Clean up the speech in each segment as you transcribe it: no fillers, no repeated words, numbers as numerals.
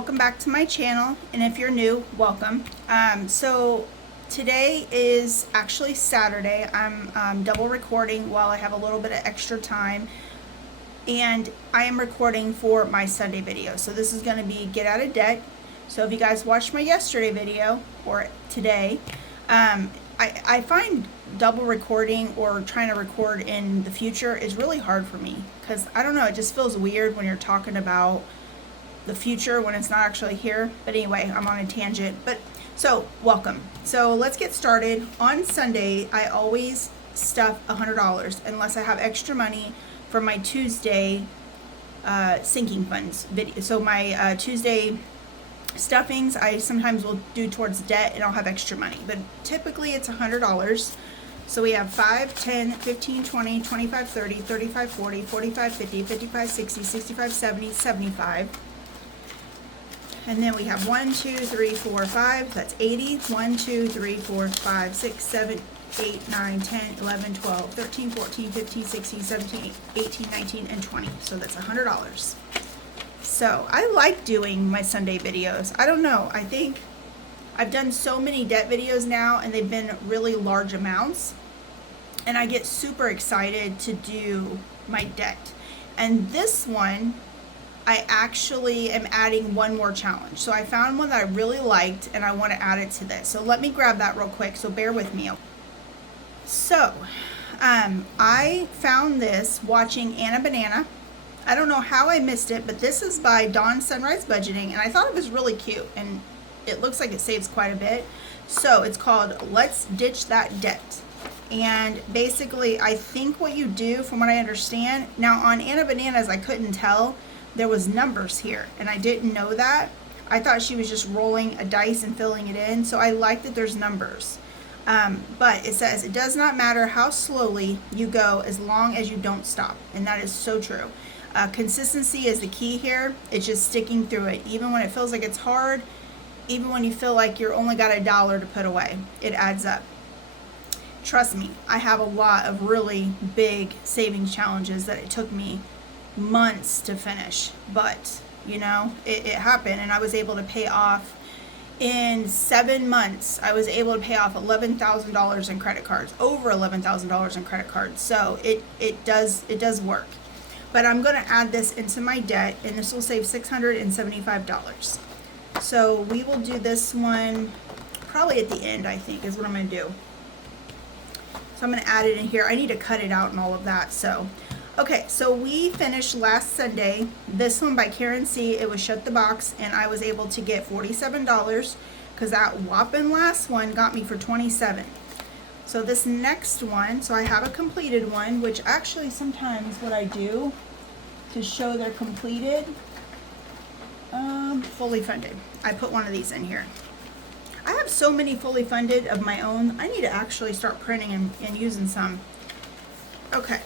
welcome back to my channel, and if you're new, welcome. So today is actually Saturday. I'm double recording while I have a little bit of extra time, and I am recording for my Sunday video. So this is going to be get out of debt. So if you guys watched my yesterday video or today, I find double recording or trying to record in the future is really hard for me, because I don't know, it just feels weird when you're talking about the future when it's not actually here. But anyway, I'm on a tangent. But so welcome. So let's get started. On Sunday, I always stuff $100 unless I have extra money for my Tuesday sinking funds video. So my Tuesday stuffings I sometimes will do towards debt, and I'll have extra money, but typically it's $100. So we have 5, 10, 15, 20, 25, 30, 35, 40, 45, 50, 55, 60, 65, 70, 75. And then we have 1, 2, 3, 4, 5, that's 80. 1, 2, 3, 4, 5, 6, 7, 8, 9, 10, 11, 12, 13, 14, 15, 16, 17, 18, 19, and 20. So that's $100. So I like doing my Sunday videos. I don't know, I think I've done so many debt videos now, and they've been really large amounts, and I get super excited to do my debt. And this one, I actually am adding one more challenge. So I found one that I really liked, and I want to add it to this. So let me grab that real quick, so bear with me. So I found this watching Anna Banana. I don't know how I missed it, but this is by Dawn Sunrise Budgeting, and I thought it was really cute, and it looks like it saves quite a bit. So it's called Let's Ditch That Debt. And basically, I think what you do, from what I understand, now on Anna Bananas, I couldn't tell there was numbers here, and I didn't know that. I thought she was just rolling a dice and filling it in, so I like that there's numbers. But it says, it does not matter how slowly you go as long as you don't stop, and that is so true. Consistency is the key here. It's just sticking through it, even when it feels like it's hard, even when you feel like you're only got $1 to put away. It adds up. Trust me, I have a lot of really big savings challenges that it took me months to finish, but you know, it happened, and I was able to pay off in 7 months. I was able to pay off $11,000 in credit cards, over $11,000 in credit cards. So it does work. But I'm going to add this into my debt, and this will save $675. So we will do this one probably at the end, I think, is what I'm going to do. So I'm going to add it in here. I need to cut it out and all of that. So, okay, so we finished last Sunday. This one by Karen C. It was Shut the Box, and I was able to get $47 because that whopping last one got me for $27. So this next one, so I have a completed one, which actually sometimes what I do to show they're completed, fully funded. I put one of these in here. I have so many fully funded of my own. I need to actually start printing and using some. Okay,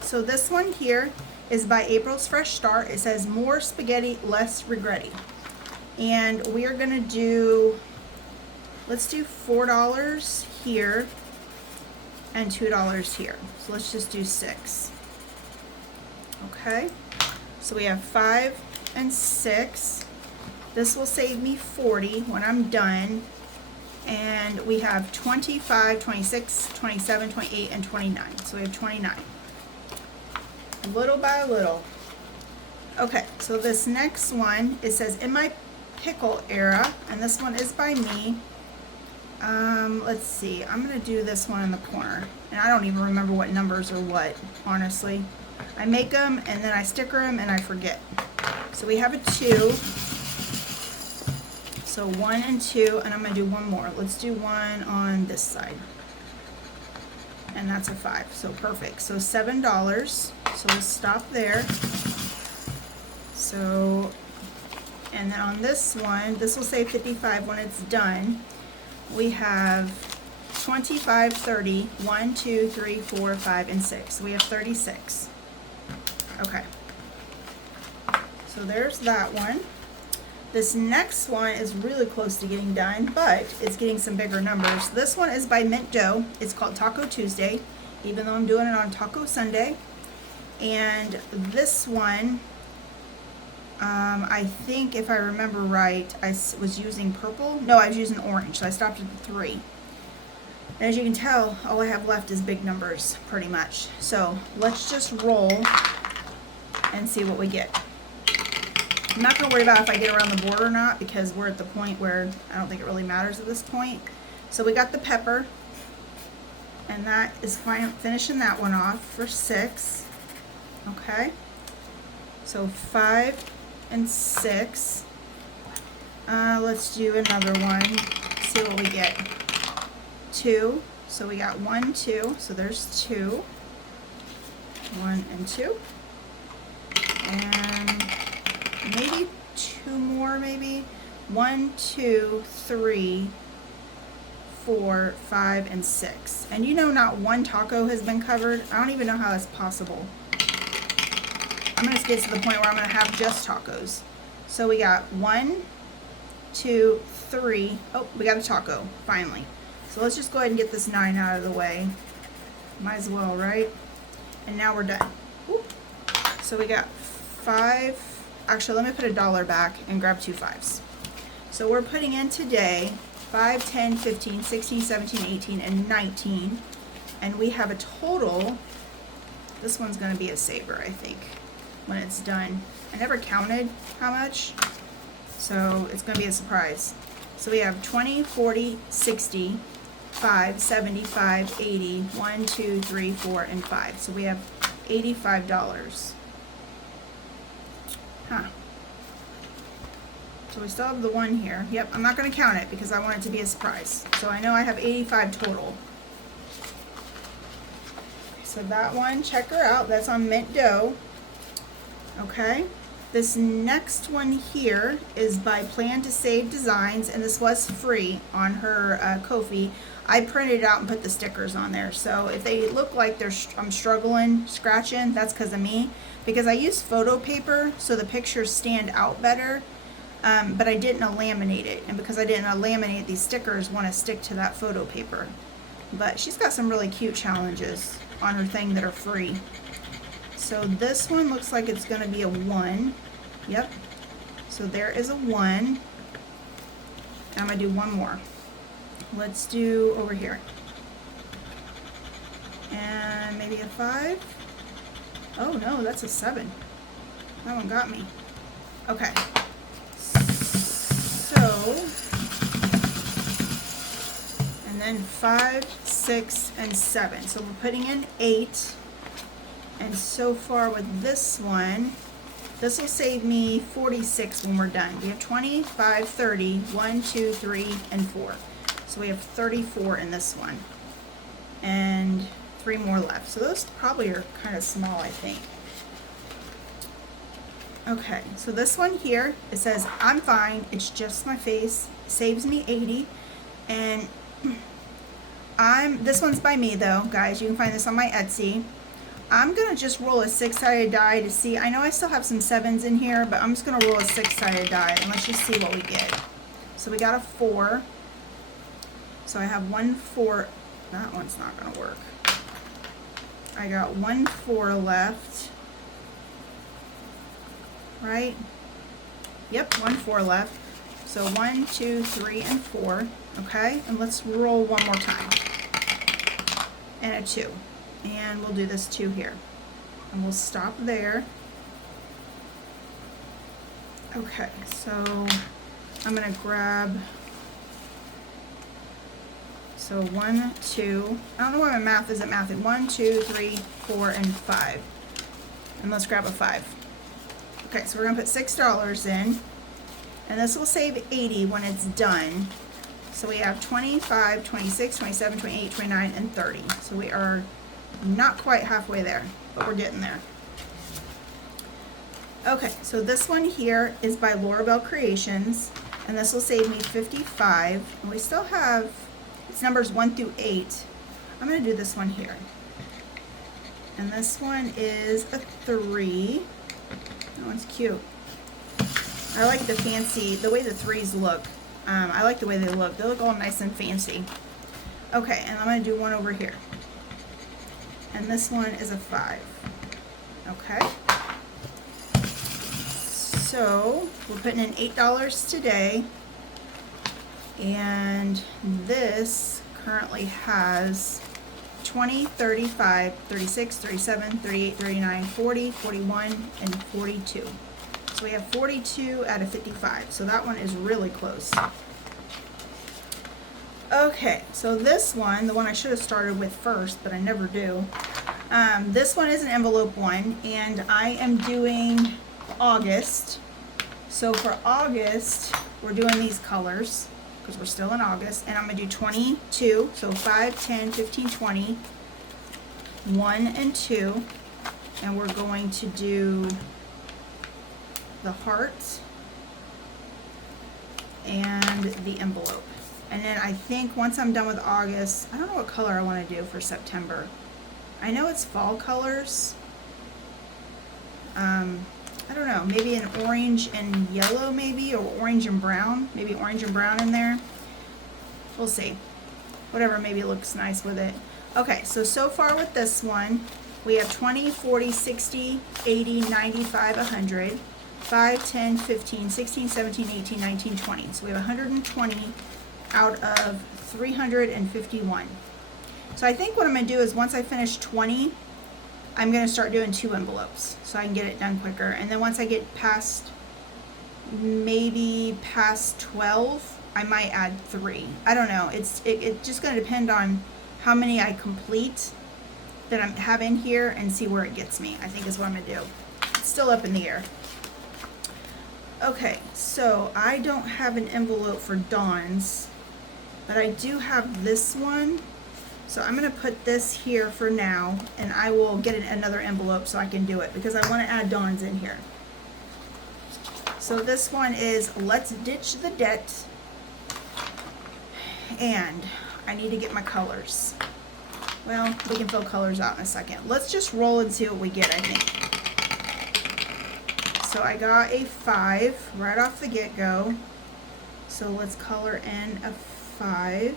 so this one here is by April's Fresh Start. It says more spaghetti, less regretty. And we are gonna do, let's do $4 here and $2 here. So let's just do 6. Okay, so we have 5 and 6. This will save me 40 when I'm done. And we have 25, 26, 27, 28, and 29. So we have 29. Little by little. Okay, so this next one, it says In My Pickle Era, and this one is by me. Let's see, I'm gonna do this one in the corner, and I don't even remember what numbers or what, honestly. I make them and then I sticker them and I forget. So we have a 2, so 1 and 2, and I'm gonna do one more. Let's do one on this side, and that's a 5. So perfect. So $7. So we'll stop there. So, and then on this one, this will say 55 when it's done. We have 25, 30, 1, 2, 3, 4, 5, and 6. So we have 36. Okay. So there's that one. This next one is really close to getting done, but it's getting some bigger numbers. This one is by Mint Dough. It's called Taco Tuesday, even though I'm doing it on Taco Sunday. And this one I think if I remember right, I was using purple. No, I was using orange, so I stopped at the 3. And as you can tell, all I have left is big numbers, pretty much. So let's just roll and see what we get. I'm not going to worry about if I get around the board or not, because we're at the point where I don't think it really matters at this point. So we got the pepper, and that is finishing that one off for 6. Okay. So 5 and 6. Let's do another one. See what we get. 2. So we got 1, 2. So there's 2. 1 and 2. And maybe 2 more, maybe. 1, 2, 3, 4, 5, and 6. And you know, not one taco has been covered. I don't even know how that's possible. I'm going to get to the point where I'm going to have just tacos. So we got 1, 2, 3. Oh, we got a taco, finally. So let's just go ahead and get this 9 out of the way. Might as well, right? And now we're done. Whoop. So we got 5. Actually, let me put $1 back and grab 2 5s. So we're putting in today 5, 10, 15, 16, 17, 18, and 19. And we have a total. This one's going to be a saver, I think, when it's done. I never counted how much, so it's going to be a surprise. So we have 20, 40, 60, 5, 75, 80, 1, 2, 3, 4, and 5. So we have $85. Huh. So we still have the 1 here. Yep, I'm not going to count it because I want it to be a surprise. So I know I have 85 total. So that one, check her out. That's on mint dough. Okay. This next one here is by Plan to Save Designs, and this was free on her Ko-fi. I printed it out and put the stickers on there. So if they look like I'm struggling, scratching, that's because of me. Because I use photo paper so the pictures stand out better, but I didn't laminate it. And because I didn't laminate, these stickers want to stick to that photo paper. But she's got some really cute challenges on her thing that are free. So this one looks like it's going to be a 1. Yep. So there is a 1. And I'm going to do 1 more. Let's do over here. And maybe a 5. Oh no, that's a 7. That one got me. Okay. So, and then 5, 6, and 7. So we're putting in 8. And so far with this one, this will save me 46 when we're done. We have 20, 5, 30, 1, 2, 3, and 4. So we have 34 in this one. And 3 more left. So those probably are kind of small, I think. Okay, so this one here, it says, I'm fine, it's just my face. It saves me 80. And this one's by me though, guys. You can find this on my Etsy. I'm going to just roll a 6-sided die to see. I know I still have some 7s in here, but I'm just going to roll a 6-sided die and let's just see what we get. So we got a 4. So I have 1 4. That one's not going to work. I got 1 4 left. Right? Yep, 1 4 left. So 1, 2, 3, and 4. Okay, and let's roll one more time. And a 2. And we'll do this 2 here. And we'll stop there. Okay, so I'm going to grab, so 1, 2, I don't know why my math isn't mathing. 1, 2, 3, 4, and 5. And let's grab a 5. Okay, so we're going to put $6 in. And this will save 80 when it's done. So we have 25, 26, 27, 28, 29, and 30. So we are not quite halfway there, but we're getting there. Okay, so this one here is by Laurabelle Creations, and this will save me 55. And we still have, it's numbers 1 through 8. I'm going to do this one here. And this one is a 3. That one's cute. I like the fancy, the way the 3s look. I like the way they look. They look all nice and fancy. Okay, and I'm going to do one over here. And this one is a 5. Okay. So we're putting in $8 today, and this currently has 20, 35, 36, 37, 38, 39, 40, 41, and 42. So we have 42 out of 55. So that one is really close. Okay, so this one, the one I should have started with first, but I never do. This one is an envelope one, and I am doing August. So for August, we're doing these colors because we're still in August, and I'm going to do 22, so 5, 10, 15, 20, 1 and 2, and we're going to do the heart and the envelope. And then I think once I'm done with August, I don't know what color I want to do for September. I know it's fall colors. I don't know, maybe an orange and yellow maybe, or orange and brown. Maybe orange and brown in there. We'll see. Whatever maybe looks nice with it. Okay, so far with this one, we have 20, 40, 60, 80, 95, 100, 5, 10, 15, 16, 17, 18, 19, 20. So we have 120 out of 351. So I think what I'm going to do is once I finish 20, I'm going to start doing 2 envelopes so I can get it done quicker. And then once I get past, maybe past 12, I might add 3. I don't know. It's just going to depend on how many I complete that I have in here and see where it gets me, I think is what I'm going to do. It's still up in the air. Okay, so I don't have an envelope for Dawn's, but I do have this one. So I'm going to put this here for now, and I will get another envelope so I can do it because I want to add Dawn's in here. So this one is Let's Ditch the Debt, and I need to get my colors. Well, we can fill colors out in a second. Let's just roll and see what we get, I think. So I got a 5 right off the get-go. So let's color in a 5.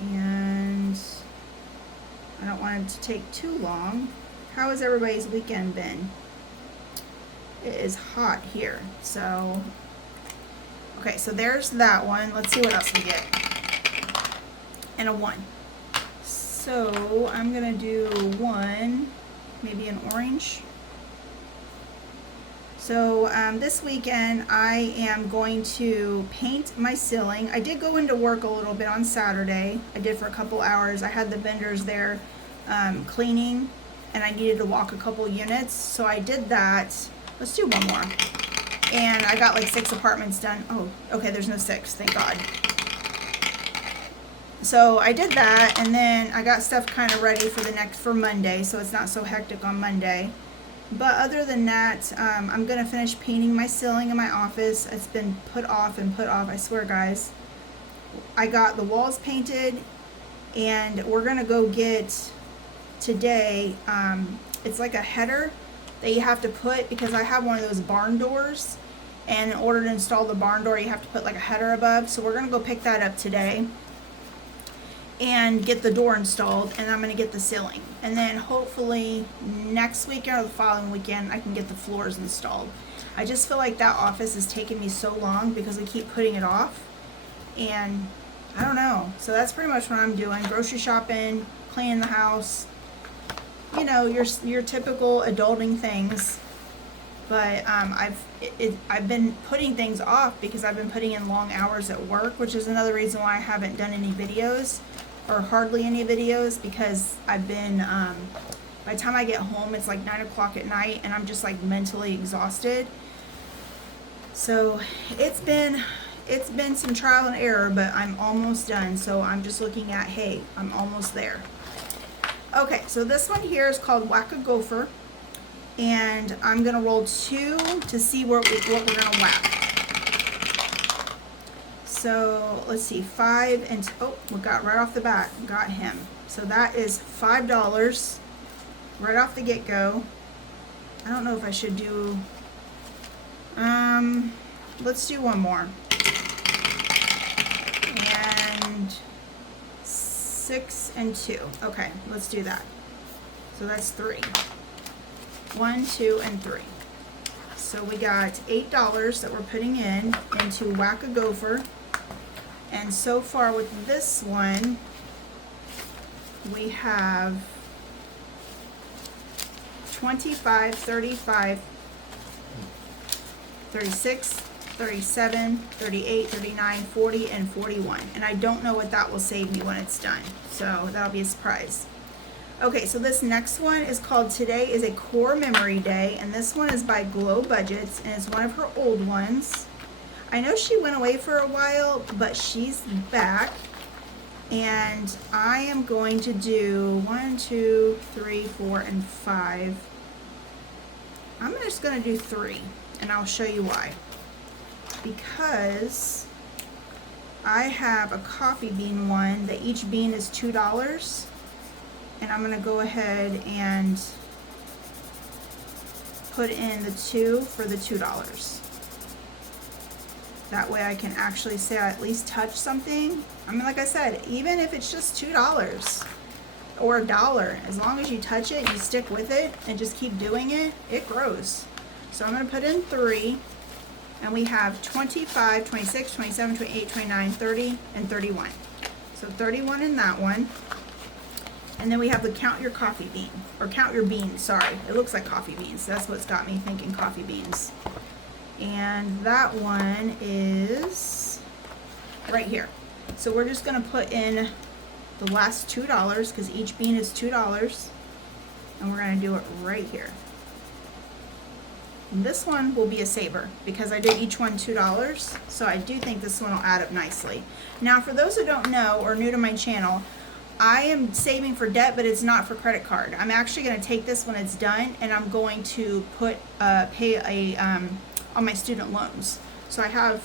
And I don't want it to take too long. How has everybody's weekend been? It is hot here. So, okay, so there's that one. Let's see what else we get. And a 1. So I'm going to do 1, maybe an orange. So this weekend I am going to paint my ceiling. I did go into work a little bit on Saturday. I did for a couple hours. I had the vendors there cleaning, and I needed to walk a couple units. So I did that. Let's do one more. And I got like 6 apartments done. Oh, okay, there's no 6, thank God. So I did that, and then I got stuff kind of ready for Monday, so it's not so hectic on Monday. But other than that, I'm going to finish painting my ceiling in my office. It's been put off and put off, I swear, guys. I got the walls painted, and we're going to go get today, it's like a header that you have to put, because I have one of those barn doors, and in order to install the barn door, you have to put like a header above. So we're going to go pick that up today and get the door installed, and I'm going to get the ceiling. And then hopefully next weekend or the following weekend, I can get the floors installed. I just feel like that office is taking me so long because we keep putting it off, and I don't know. So that's pretty much what I'm doing. Grocery shopping, cleaning the house, you know, your typical adulting things. But I've been putting things off because I've been putting in long hours at work, which is another reason why I haven't done any videos, or hardly any videos, because I've been, by the time I get home, it's like 9 o'clock at night, and I'm just like mentally exhausted. So it's been some trial and error, but I'm almost done. So I'm just looking at, hey, I'm almost there. Okay, so this one here is called Whack a Gopher, and I'm gonna roll 2 to see what we're gonna whack. So let's see, 5 and oh, we got right off the bat, got him. So that is $5 right off the get-go. I don't know if I should do, let's do one more. And 6 and 2. Okay, let's do that. So that's 3. 1, 2, and 3. So we got $8 that we're putting into Whack a Gopher. And so far with this one, we have 25, 35, 36, 37, 38, 39, 40, and 41. And I don't know what that will save me when it's done. So that'll be a surprise. Okay, so this next one is called Today is a Core Memory Day. And this one is by Glow Budgets, and it's one of her old ones. I know she went away for a while, but she's back. And I am going to do 1, 2, 3, 4, and 5. I'm just going to do 3, and I'll show you why. Because I have a coffee bean one that each bean is $2. And I'm going to go ahead and put in the 2 for the $2. That way I can actually say I at least touch something. I mean, like I said, even if it's just $2 or $1, as long as you touch it, you stick with it, and just keep doing it, it grows. So I'm going to put in 3, and we have 25, 26, 27, 28, 29, 30, and 31. So 31 in that one. And then we have the count your coffee bean, or count your beans, sorry. It looks like coffee beans. That's what's got me thinking coffee beans. And that one is right here. So we're just going to put in the last $2 because each bean is $2. And we're going to do it right here. And this one will be a saver because I did each one $2. So I do think this one will add up nicely. Now, for those who don't know or new to my channel, I am saving for debt, but it's not for credit card. I'm actually going to take this when it's done, and I'm going to pay on my student loans. So I have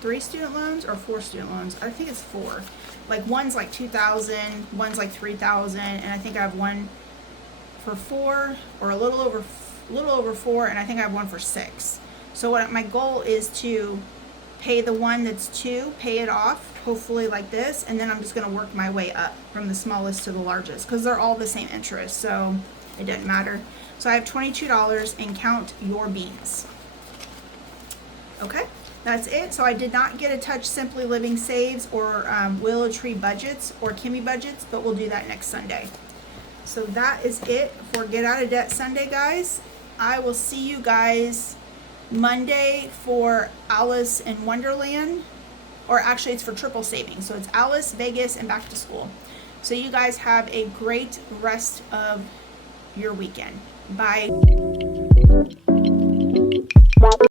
3 student loans or 4 student loans. I think it's 4. Like one's like $2,000, one's like $3,000, and I think I have one for 4 or a little over 4, and I think I have one for 6. So what my goal is to pay the one that's 2, pay it off, hopefully like this, and then I'm just going to work my way up from the smallest to the largest because they're all the same interest, so it doesn't matter. So I have $22 and count your beans. Okay, that's it. So I did not get to touch Simply Living Saves or Willow Tree Budgets or Kimmy Budgets, but we'll do that next Sunday. So that is it for Get Out of Debt Sunday, guys. I will see you guys Monday for Alice in Wonderland, or actually it's for triple savings. So it's Alice, Vegas, and back to school. So you guys have a great rest of your weekend. Bye.